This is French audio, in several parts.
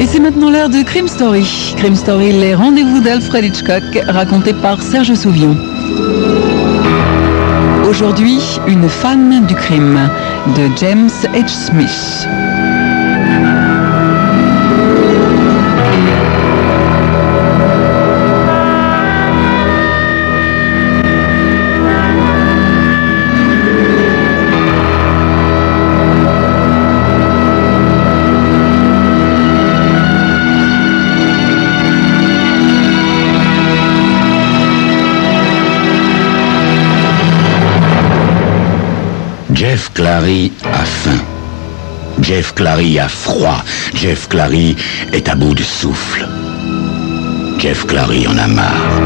Et c'est maintenant l'heure de Crime Story. Crime Story, les rendez-vous d'Alfred Hitchcock, racontés par Serge Souvion. Aujourd'hui, une femme du crime, de James H. Smith. Jeff Clary a faim. Jeff Clary a froid. Jeff Clary est à bout de souffle. Jeff Clary en a marre.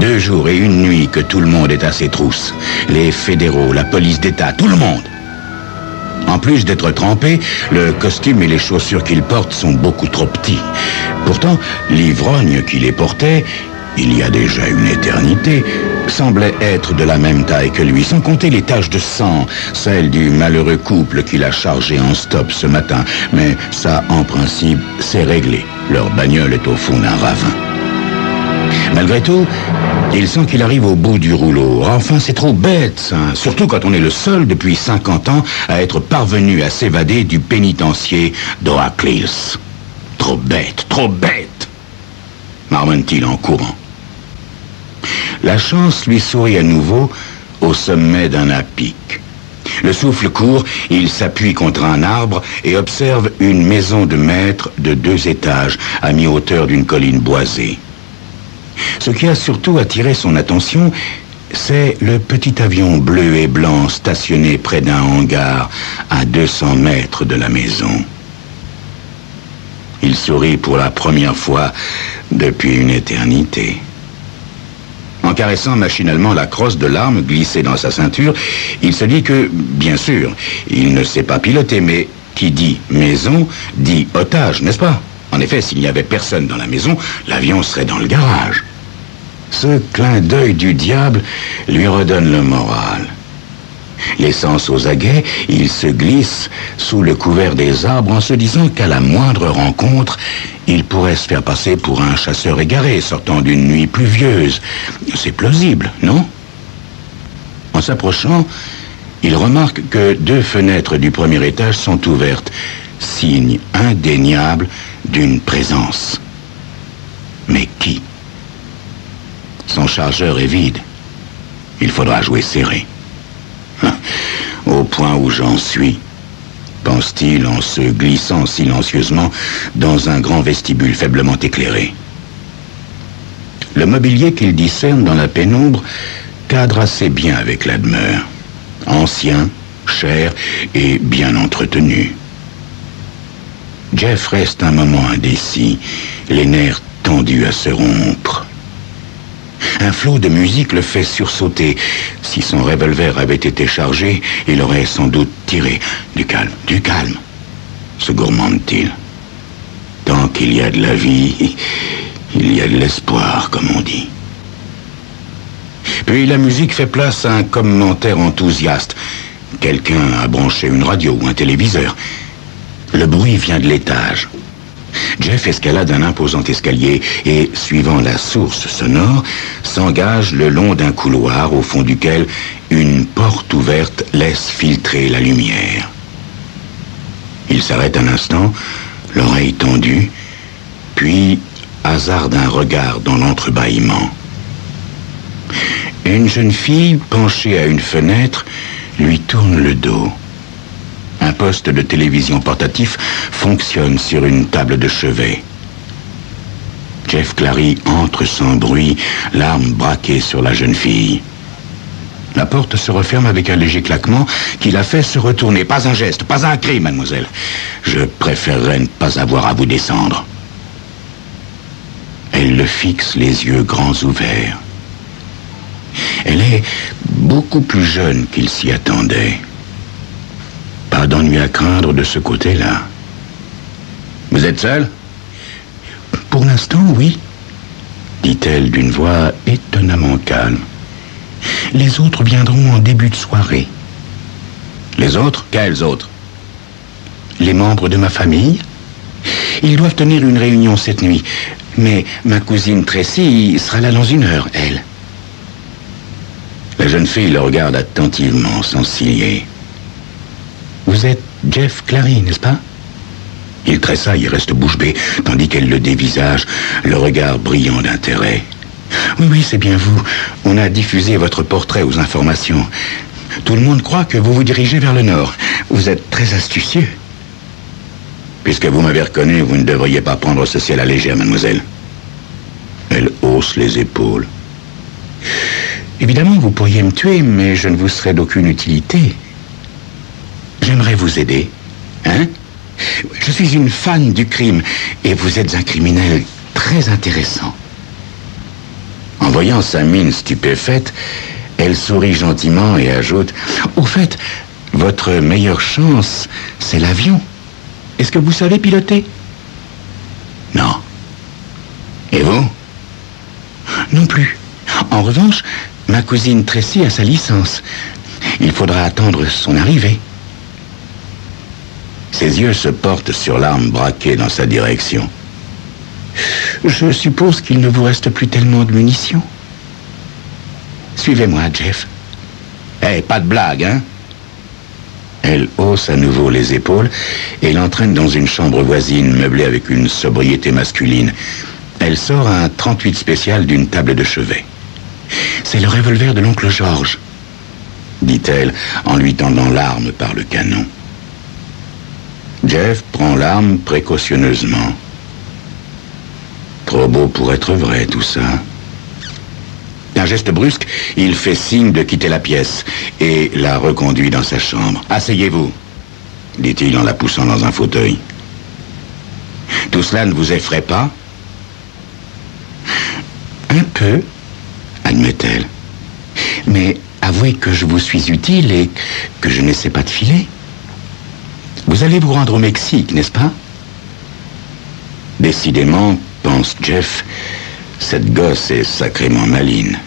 2 jours et 1 nuit que tout le monde est à ses trousses. Les fédéraux, la police d'État, tout le monde. En plus d'être trempé, le costume et les chaussures qu'il porte sont beaucoup trop petits. Pourtant, l'ivrogne qui les portait, il y a déjà une éternité, semblait être de la même taille que lui, sans compter les taches de sang, celles du malheureux couple qu'il a chargé en stop ce matin. Mais ça, en principe, c'est réglé. Leur bagnole est au fond d'un ravin. Malgré tout, il sent qu'il arrive au bout du rouleau. Enfin, c'est trop bête, ça. Surtout quand on est le seul depuis 50 ans à être parvenu à s'évader du pénitencier d'Oak Hills. Trop bête, marmonne-t-il en courant. La chance lui sourit à nouveau au sommet d'un apic. Le souffle court, il s'appuie contre un arbre et observe une maison de maître de 2 étages à mi-hauteur d'une colline boisée. Ce qui a surtout attiré son attention, c'est le petit avion bleu et blanc stationné près d'un hangar à 200 mètres de la maison. Il sourit pour la première fois depuis une éternité. En caressant machinalement la crosse de l'arme glissée dans sa ceinture, il se dit que, bien sûr, il ne sait pas piloter, mais qui dit maison, dit otage, n'est-ce pas? En effet, s'il n'y avait personne dans la maison, l'avion serait dans le garage. Ce clin d'œil du diable lui redonne le moral. L'essence aux aguets, il se glisse sous le couvert des arbres en se disant qu'à la moindre rencontre, il pourrait se faire passer pour un chasseur égaré sortant d'une nuit pluvieuse. C'est plausible, non? En s'approchant, il remarque que 2 fenêtres du premier étage sont ouvertes, signe indéniable d'une présence. Mais qui? Son chargeur est vide. Il faudra jouer serré. Au point où j'en suis, pense-t-il en se glissant silencieusement dans un grand vestibule faiblement éclairé. Le mobilier qu'il discerne dans la pénombre cadre assez bien avec la demeure. Ancien, cher et bien entretenu. Jeff reste un moment indécis, les nerfs tendus à se rompre. Un flot de musique le fait sursauter. Si son revolver avait été chargé, il aurait sans doute tiré. Du calme, se gourmande-t-il. Tant qu'il y a de la vie, il y a de l'espoir, comme on dit. Puis la musique fait place à un commentaire enthousiaste. Quelqu'un a branché une radio ou un téléviseur. Le bruit vient de l'étage. Jeff escalade un imposant escalier et, suivant la source sonore, s'engage le long d'un couloir au fond duquel une porte ouverte laisse filtrer la lumière. Il s'arrête un instant, l'oreille tendue, puis hasarde un regard dans l'entrebâillement. Une jeune fille, penchée à une fenêtre, lui tourne le dos. Un poste de télévision portatif fonctionne sur une table de chevet. Jeff Clary entre sans bruit, l'arme braquée sur la jeune fille. La porte se referme avec un léger claquement qui la fait se retourner. Pas un geste, pas un cri, mademoiselle. Je préférerais ne pas avoir à vous descendre. Elle le fixe, les yeux grands ouverts. Elle est beaucoup plus jeune qu'il s'y attendait. Pas d'ennui à craindre de ce côté-là. Vous êtes seul? Pour l'instant, oui, dit-elle d'une voix étonnamment calme. Les autres viendront en début de soirée. Les autres? Quels autres? Les membres de ma famille. Ils doivent tenir une réunion cette nuit. Mais ma cousine Tracy sera là dans 1 heure, elle. La jeune fille le regarde attentivement, sans ciller. Vous êtes Jeff Clary, n'est-ce pas? Il tressaille et reste bouche bée, tandis qu'elle le dévisage, le regard brillant d'intérêt. Oui, oui, c'est bien vous. On a diffusé votre portrait aux informations. Tout le monde croit que vous vous dirigez vers le nord. Vous êtes très astucieux. Puisque vous m'avez reconnu, vous ne devriez pas prendre ceci à la légère, mademoiselle. Elle hausse les épaules. Évidemment, vous pourriez me tuer, mais je ne vous serais d'aucune utilité. J'aimerais vous aider. Hein? Je suis une fan du crime, et vous êtes un criminel très intéressant. En voyant sa mine stupéfaite, elle sourit gentiment et ajoute « Au fait, votre meilleure chance, c'est l'avion. Est-ce que vous savez piloter? » Non. Et vous? Non plus. En revanche, ma cousine Tracy a sa licence. Il faudra attendre son arrivée. Ses yeux se portent sur l'arme braquée dans sa direction. Je suppose qu'il ne vous reste plus tellement de munitions. Suivez-moi, Jeff. Pas de blague, hein? Elle hausse à nouveau les épaules et l'entraîne dans une chambre voisine meublée avec une sobriété masculine. Elle sort un 38 spécial d'une table de chevet. C'est le revolver de l'oncle George, dit-elle en lui tendant l'arme par le canon. Jeff prend l'arme précautionneusement. Trop beau pour être vrai, tout ça. D'un geste brusque, il fait signe de quitter la pièce et la reconduit dans sa chambre. « Asseyez-vous », dit-il en la poussant dans un fauteuil. « Tout cela ne vous effraie pas ?»« Un peu, » admet-elle. « Mais avouez que je vous suis utile et que je n'essaie pas de filer. Vous allez vous rendre au Mexique, n'est-ce pas? » Décidément, pense Jeff, cette gosse est sacrément maligne.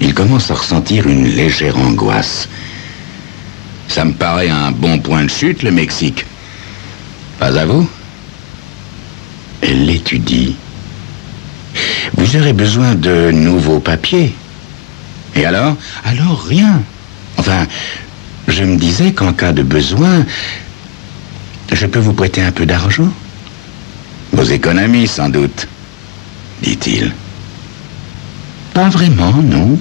Il commence à ressentir une légère angoisse. Ça me paraît un bon point de chute, le Mexique. Pas à vous? Elle l'étudie. Vous aurez besoin de nouveaux papiers. Et alors? Alors, rien. Enfin, je me disais qu'en cas de besoin, je peux vous prêter un peu d'argent. Vos économies, sans doute, dit-il. Pas vraiment, non.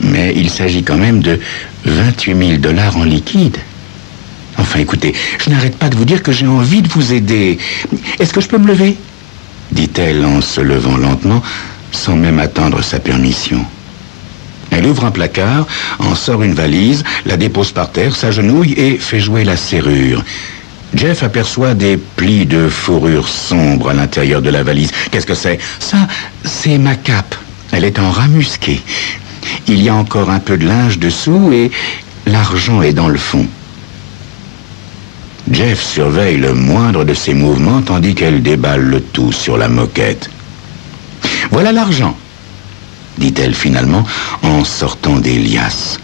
Mais il s'agit quand même de 28 000 $ en liquide. Enfin, écoutez, je n'arrête pas de vous dire que j'ai envie de vous aider. Est-ce que je peux me lever? Dit-elle en se levant lentement, sans même attendre sa permission. Elle ouvre un placard, en sort une valise, la dépose par terre, s'agenouille et fait jouer la serrure. Jeff aperçoit des plis de fourrure sombre à l'intérieur de la valise. Qu'est-ce que c'est? Ça, c'est ma cape. Elle est en ramusqué. Il y a encore un peu de linge dessous et l'argent est dans le fond. Jeff surveille le moindre de ses mouvements tandis qu'elle déballe le tout sur la moquette. « Voilà l'argent », dit-elle finalement en sortant des liasses.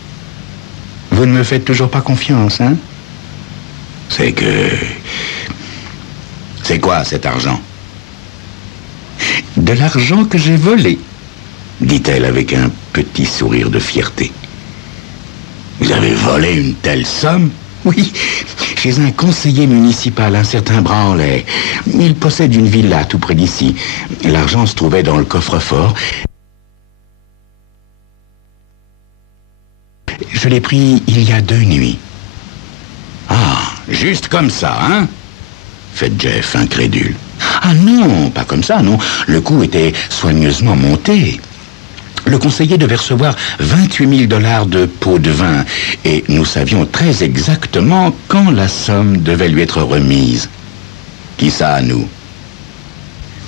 « Vous ne me faites toujours pas confiance, hein? C'est que... C'est quoi cet argent? » « De l'argent que j'ai volé, » dit-elle avec un petit sourire de fierté. « Vous avez volé une telle somme? » Oui, chez un conseiller municipal, un certain Branley. Il possède une villa tout près d'ici. L'argent se trouvait dans le coffre-fort. Je l'ai pris il y a 2 nuits. Ah, juste comme ça, hein? Fait Jeff, incrédule. Ah non, pas comme ça, non. Le coup était soigneusement monté. Le conseiller devait recevoir 28 000 $ de pots de vin et nous savions très exactement quand la somme devait lui être remise. Qui ça à nous?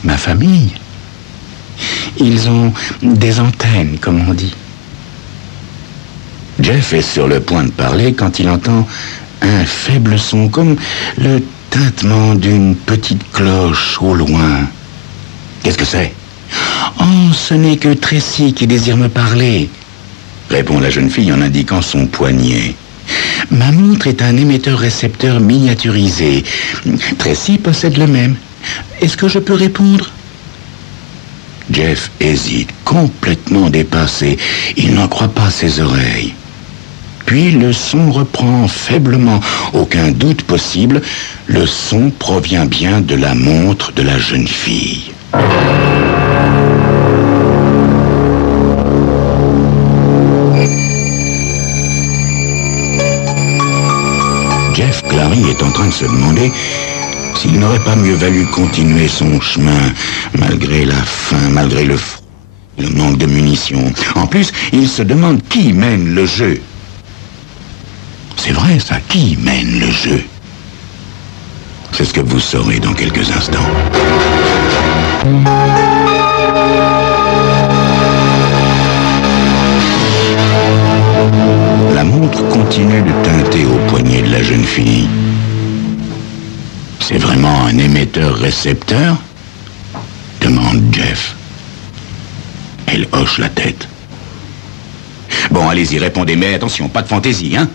Ma famille. Ils ont des antennes, comme on dit. Jeff est sur le point de parler quand il entend un faible son, comme le tintement d'une petite cloche au loin. Qu'est-ce que c'est? Oh, ce n'est que Tracy qui désire me parler, répond la jeune fille en indiquant son poignet. Ma montre est un émetteur-récepteur miniaturisé. Tracy possède le même. Est-ce que je peux répondre? Jeff hésite, complètement dépassé. Il n'en croit pas ses oreilles. Puis le son reprend faiblement. Aucun doute possible, le son provient bien de la montre de la jeune fille. Jeff Clary est en train de se demander s'il n'aurait pas mieux valu continuer son chemin, malgré la faim, malgré le froid, le manque de munitions. En plus, il se demande qui mène le jeu. C'est vrai, ça, qui mène le jeu? C'est ce que vous saurez dans quelques instants. La montre continue de teinter au poignet de la jeune fille. C'est vraiment un émetteur-récepteur? Demande Jeff. Elle hoche la tête. Bon, allez-y, répondez, mais attention, pas de fantaisie, hein?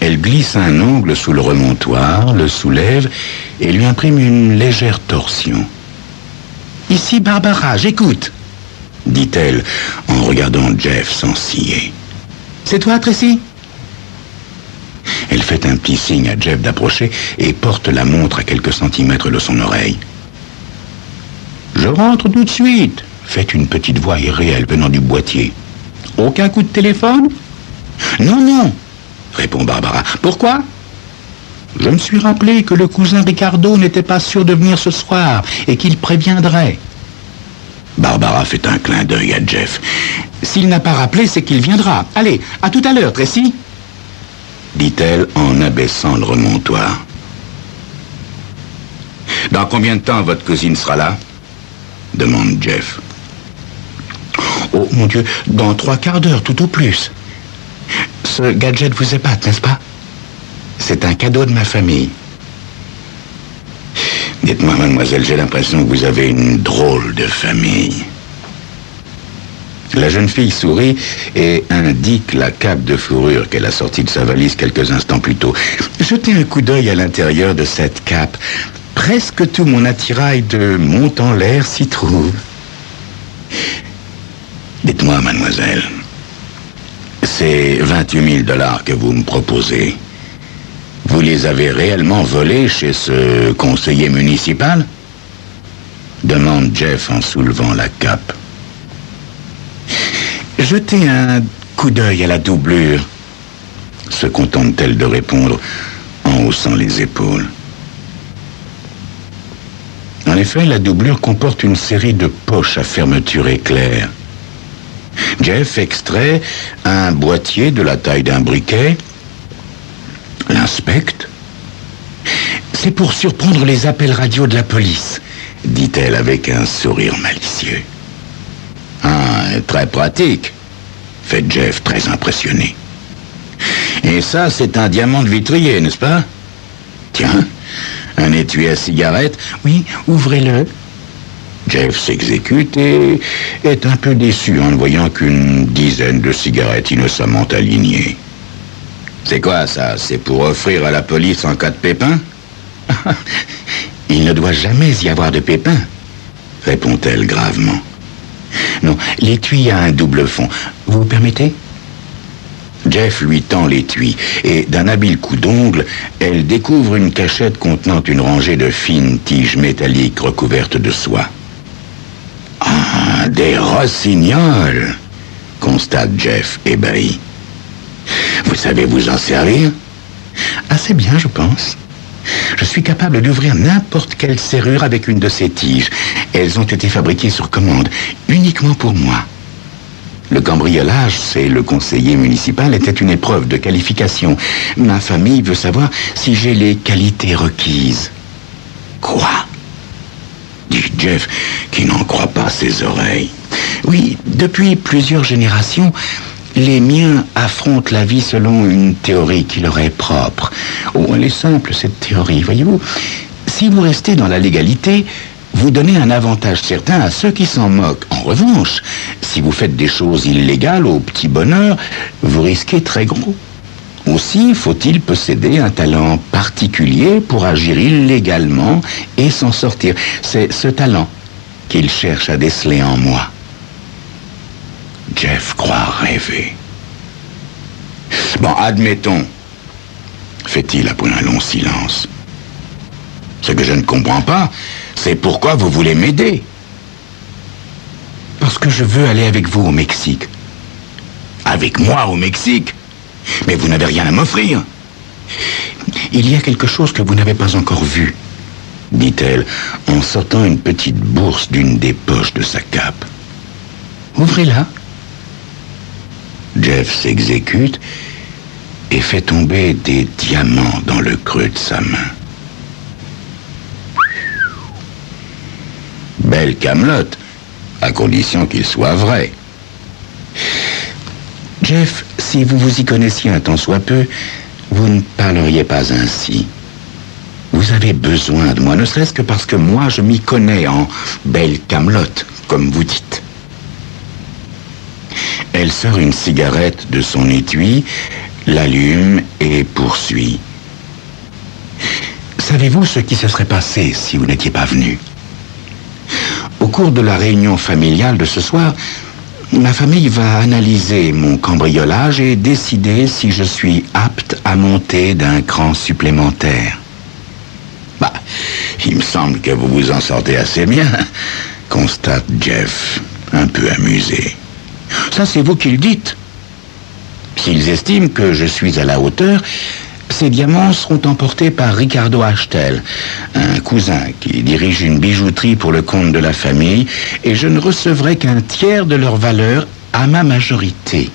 Elle glisse un ongle sous le remontoir, le soulève et lui imprime une légère torsion. « Ici Barbara, j'écoute !» dit-elle en regardant Jeff sans ciller. « C'est toi, Tracy ?» Elle fait un petit signe à Jeff d'approcher et porte la montre à quelques centimètres de son oreille. « Je rentre tout de suite !» fait une petite voix irréelle venant du boîtier. « Aucun coup de téléphone ?»« Non, non !» répond Barbara. « Pourquoi ?»« Je me suis rappelé que le cousin Ricardo n'était pas sûr de venir ce soir et qu'il préviendrait. » Barbara fait un clin d'œil à Jeff. « S'il n'a pas rappelé, c'est qu'il viendra. Allez, à tout à l'heure, Tracy !» dit-elle en abaissant le remontoir. « Dans combien de temps votre cousine sera là ?» demande Jeff. « Oh, mon Dieu, dans 3 quarts d'heure, tout au plus. Ce gadget vous épate, n'est-ce pas? C'est un cadeau de ma famille. Dites-moi, mademoiselle, j'ai l'impression que vous avez une drôle de famille. » La jeune fille sourit et indique la cape de fourrure qu'elle a sortie de sa valise quelques instants plus tôt. Jetez un coup d'œil à l'intérieur de cette cape. Presque tout mon attirail de monte en l'air s'y trouve. Dites-moi, mademoiselle, ces 28 000 $ que vous me proposez, vous les avez réellement volés chez ce conseiller municipal? Demande Jeff en soulevant la cape. Jetez un coup d'œil à la doublure, se contente-t-elle de répondre en haussant les épaules. En effet, la doublure comporte une série de poches à fermeture éclair. Jeff extrait un boîtier de la taille d'un briquet, l'inspecte. « C'est pour surprendre les appels radio de la police, » dit-elle avec un sourire malicieux. « Ah, très pratique, » fait Jeff très impressionné. « Et ça, c'est un diamant de vitrier, n'est-ce pas? Tiens, un étui à cigarette. Oui, ouvrez-le. » Jeff s'exécute et est un peu déçu en ne voyant qu'une dizaine de cigarettes innocemment alignées. « C'est quoi ça? C'est pour offrir à la police en cas de pépin? » « Il ne doit jamais y avoir de pépin, » répond-elle gravement. « Non, l'étui a un double fond. Vous permettez ?» Jeff lui tend l'étui et d'un habile coup d'ongle, elle découvre une cachette contenant une rangée de fines tiges métalliques recouvertes de soie. « Ah, des rossignols !» constate Jeff ébahi. « Vous savez vous en servir? » « Assez bien, je pense. Je suis capable d'ouvrir n'importe quelle serrure avec une de ces tiges. Elles ont été fabriquées sur commande, uniquement pour moi. Le cambriolage, c'est le conseiller municipal, était une épreuve de qualification. Ma famille veut savoir si j'ai les qualités requises. » « Quoi ?» dit Jeff, qui n'en croit pas ses oreilles. « Oui, depuis plusieurs générations, les miens affrontent la vie selon une théorie qui leur est propre. Oh, elle est simple, cette théorie, voyez-vous. Si vous restez dans la légalité, vous donnez un avantage certain à ceux qui s'en moquent. En revanche, si vous faites des choses illégales au petit bonheur, vous risquez très gros. Aussi faut-il posséder un talent particulier pour agir illégalement et s'en sortir. C'est ce talent qu'il cherche à déceler en moi. Jeff croit rêver. Bon, admettons, fait-il après un long silence. Ce que je ne comprends pas, c'est pourquoi vous voulez m'aider. Parce que je veux aller avec vous au Mexique. Avec moi au Mexique? Mais vous n'avez rien à m'offrir. Il y a quelque chose que vous n'avez pas encore vu, dit-elle, en sortant une petite bourse d'une des poches de sa cape. Ouvrez-la. Jeff s'exécute et fait tomber des diamants dans le creux de sa main. Belle camelote, à condition qu'il soit vrai. Jeff, si vous vous y connaissiez un tant soit peu, vous ne parleriez pas ainsi. Vous avez besoin de moi, ne serait-ce que parce que moi, je m'y connais en belle camelote, comme vous dites. Elle sort une cigarette de son étui, l'allume et poursuit. Savez-vous ce qui se serait passé si vous n'étiez pas venu? Au cours de la réunion familiale de ce soir, ma famille va analyser mon cambriolage et décider si je suis apte à monter d'un cran supplémentaire. Bah, il me semble que vous vous en sortez assez bien, constate Jeff, un peu amusé. Ça, c'est vous qui le dites. S'ils estiment que je suis à la hauteur, ces diamants seront emportés par Ricardo Achtel, un cousin qui dirige une bijouterie pour le compte de la famille, et je ne recevrai qu'un tiers de leur valeur à ma majorité.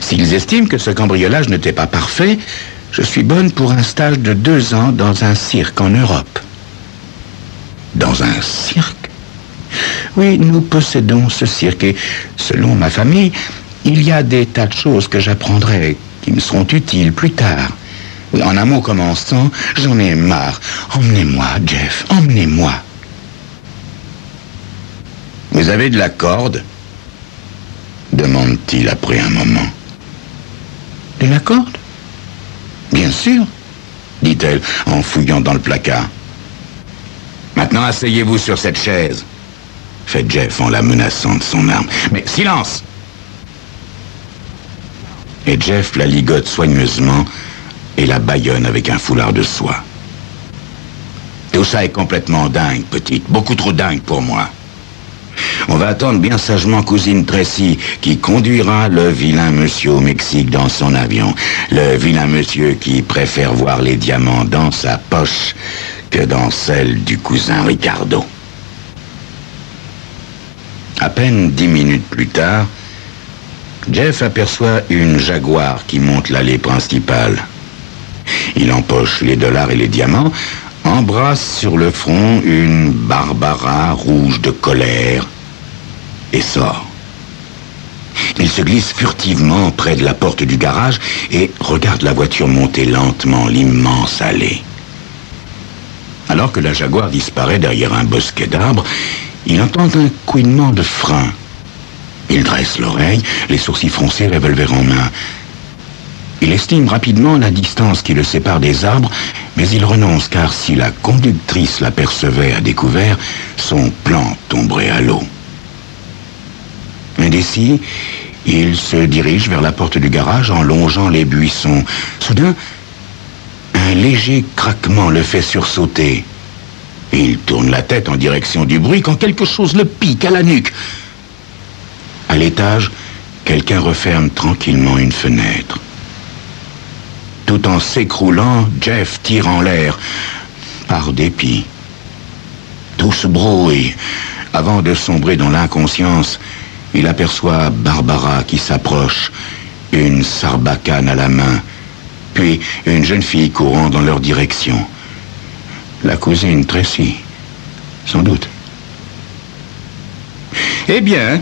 S'ils estiment que ce cambriolage n'était pas parfait, je suis bonne pour un stage de 2 ans dans un cirque en Europe. Dans un cirque? Oui, nous possédons ce cirque et, selon ma famille, il y a des tas de choses que j'apprendrai qui me seront utiles plus tard. Oui, en un mot commençant, j'en ai marre. Emmenez-moi, Jeff, emmenez-moi. Vous avez de la corde? Demande-t-il après un moment. De la corde? Bien sûr, dit-elle en fouillant dans le placard. Maintenant, asseyez-vous sur cette chaise, fait Jeff en la menaçant de son arme. Mais silence! Et Jeff la ligote soigneusement et la bâillonne avec un foulard de soie. Tout ça est complètement dingue, petite, beaucoup trop dingue pour moi. On va attendre bien sagement cousine Tracy qui conduira le vilain monsieur au Mexique dans son avion. Le vilain monsieur qui préfère voir les diamants dans sa poche que dans celle du cousin Ricardo. À peine 10 minutes plus tard, Jeff aperçoit une Jaguar qui monte l'allée principale. Il empoche les dollars et les diamants, embrasse sur le front une Barbara rouge de colère et sort. Il se glisse furtivement près de la porte du garage et regarde la voiture monter lentement l'immense allée. Alors que la Jaguar disparaît derrière un bosquet d'arbres, il entend un couinement de frein. Il dresse l'oreille, les sourcils froncés, revolver en main. Il estime rapidement la distance qui le sépare des arbres, mais il renonce car si la conductrice l'apercevait à découvert, son plan tomberait à l'eau. Indécis, il se dirige vers la porte du garage en longeant les buissons. Soudain, un léger craquement le fait sursauter. Il tourne la tête en direction du bruit quand quelque chose le pique à la nuque. À l'étage, quelqu'un referme tranquillement une fenêtre. Tout en s'écroulant, Jeff tire en l'air, par dépit. Tout se brouille. Avant de sombrer dans l'inconscience, il aperçoit Barbara qui s'approche, une sarbacane à la main, puis une jeune fille courant dans leur direction. La cousine Tracy, sans doute. Eh bien,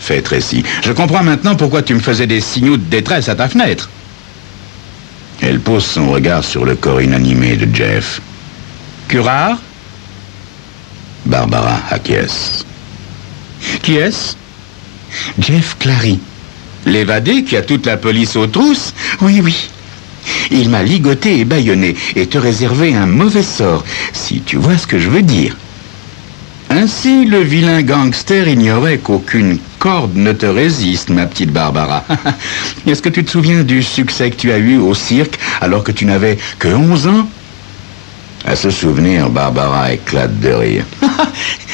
fait Tracy, je comprends maintenant pourquoi tu me faisais des signaux de détresse à ta fenêtre. Elle pose son regard sur le corps inanimé de Jeff. Curare? Barbara acquiesce. Qui est-ce? Jeff Clary. L'évadé qui a toute la police aux trousses? Oui, oui. Il m'a ligoté et bâillonné et te réservé un mauvais sort, si tu vois ce que je veux dire. Ainsi, le vilain gangster ignorait qu'aucune corde ne te résiste, ma petite Barbara. Est-ce que tu te souviens du succès que tu as eu au cirque alors que tu n'avais que 11 ans? À ce souvenir, Barbara éclate de rire.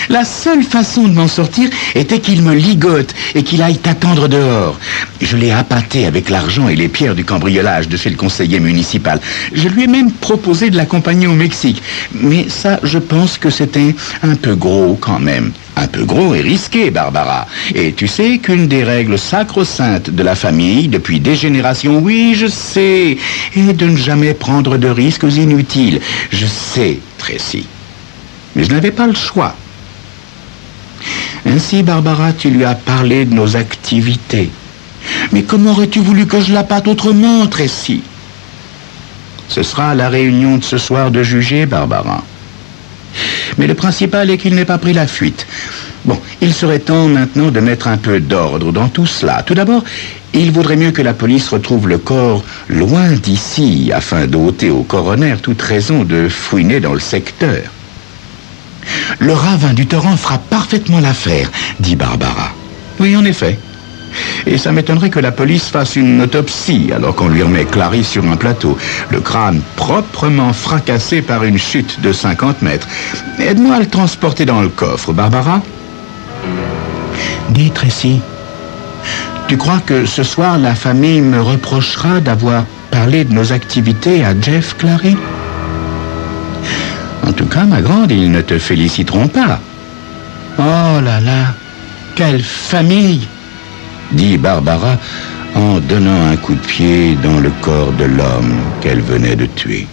La seule façon de m'en sortir était qu'il me ligote et qu'il aille t'attendre dehors. Je l'ai appâté avec l'argent et les pierres du cambriolage de chez le conseiller municipal. Je lui ai même proposé de l'accompagner au Mexique. Mais ça, je pense que c'était un peu gros quand même. Un peu gros et risqué, Barbara. Et tu sais qu'une des règles sacro-saintes de la famille, depuis des générations, oui, je sais, est de ne jamais prendre de risques inutiles. Je sais, Tracy. Mais je n'avais pas le choix. Ainsi, Barbara, tu lui as parlé de nos activités. Mais comment aurais-tu voulu que je l'appâte autrement, Tracy? Ce sera à la réunion de ce soir de juger, Barbara. Mais le principal est qu'il n'ait pas pris la fuite. Bon, il serait temps maintenant de mettre un peu d'ordre dans tout cela. Tout d'abord, il vaudrait mieux que la police retrouve le corps loin d'ici, afin d'ôter au coroner toute raison de fouiner dans le secteur. Le ravin du torrent fera parfaitement l'affaire, dit Barbara. Oui, en effet. Et ça m'étonnerait que la police fasse une autopsie alors qu'on lui remet Clary sur un plateau, le crâne proprement fracassé par une chute de 50 mètres. Aide-moi à le transporter dans le coffre, Barbara. Dis, Tracy, tu crois que ce soir la famille me reprochera d'avoir parlé de nos activités à Jeff Clary? En tout cas, ma grande, ils ne te féliciteront pas. Oh là là, quelle famille! Dit Barbara en donnant un coup de pied dans le corps de l'homme qu'elle venait de tuer.